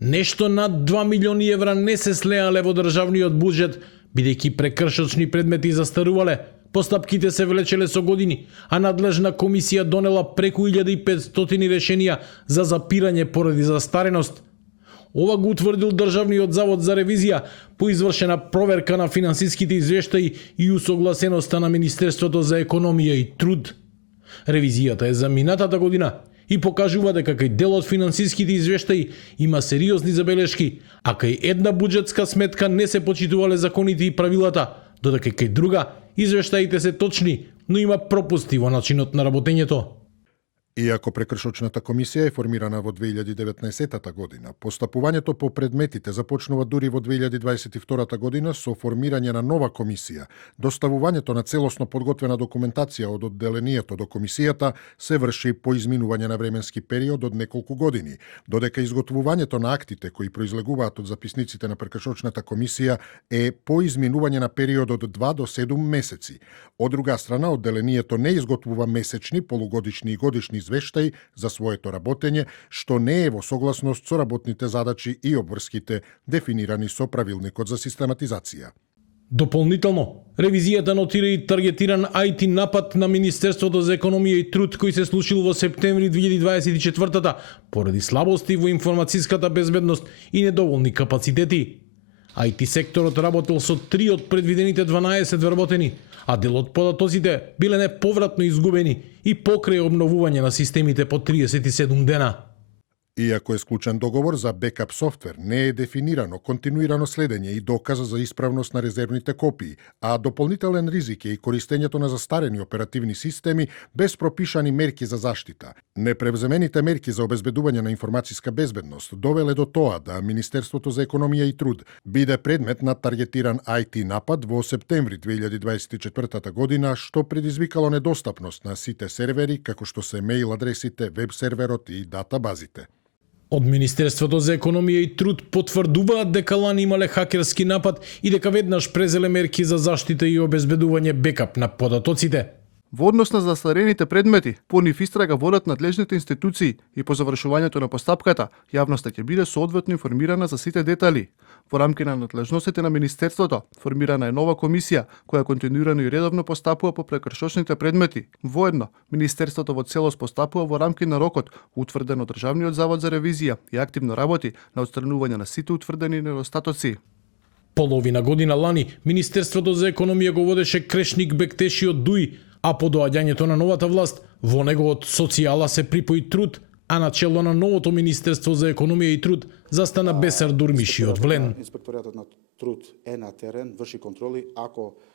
Нешто над 2 милиони евра не се слеале во државниот буџет, бидејќи прекршочни предмети застарувале, постапките се влечеле со години, а надлежна комисија донела преку 1500 решенија за запирање поради застареност. Ова го утврдил Државниот завод за ревизија по извршена проверка на финансиските извештаи и усогласеноста на Министерството за економија и труд. Ревизијата е за минатата година и покажува дека кај дел од финансиските извештаи има сериозни забелешки, а кај една буџетска сметка не се почитувале законите и правилата, додека кај друга извештаите се точни, но има пропусти во начинот на работењето. Иако прекршочната комисија е формирана во 2019 година, постапувањето по предметите започнува дури во 2022 година со формирање на нова комисија. Доставувањето на целосно подготвена документација од одделението до комисијата се врши по изминување на временски период од неколку години, додека изготвувањето на актите кои произлегуваат од записниците на прекршочната комисија е по изминување на период од 2 до 7 месеци. Од друга страна, одделението не изготвува месечни, полугодишни и годишни извештаи за своето работење, што не е во согласност со работните задачи и обврските дефинирани со правилникот за систематизација. Дополнително, ревизијата нотира и таргетиран IT напад на Министерството за економија и труд кој се случил во септември 2024 поради слабости во информацијската безбедност и недоволни капацитети. IT секторот работел со 3 од предвидените 12 вработени, а дел од податоците биле неповратно изгубени и покрај обновување на системите по 37 дена. Иако е склучен договор за бекап софтвер, не е дефинирано континуирано следење и доказа за исправност на резервните копии, а дополнителен ризик е и користењето на застарени оперативни системи без пропишани мерки за заштита. Непревземените мерки за обезбедување на информацијска безбедност довеле до тоа да Министерството за економија и труд биде предмет на таргетиран IT напад во септември 2024 година, што предизвикало недостапност на сите сервери, како што се мејл адресите, веб серверот и датабазите. Од Министерството за економија и труд потврдуваат дека лани имале хакерски напад и дека веднаш презеле мерки за заштита и обезбедување бекап на податоците. Во однос на застарените предмети, по нив истрага водат надлежните институции и по завршувањето на постапката, јавноста ќе биде соодветно информирана за сите детали. Во рамки на надлежностите на Министерството, формирана е нова комисија која континуирано и редовно постапува по прекршочните предмети. Воедно, Министерството во целост постапува во рамки на рокот, утврден од Државниот завод за ревизија и активно работи на отстранување на сите утврдени недостатоци. Половина година лани, Министерството за економија го водеше Крешник Бектеши од ДУИ, а по доаѓањето на новата власт, во него од социјала се припои труд, а на чело на новото Министерство за економија и труд застана Бесар Дурмиши од Влен. Инспекторатот на труд е на терен, врши контроли, ако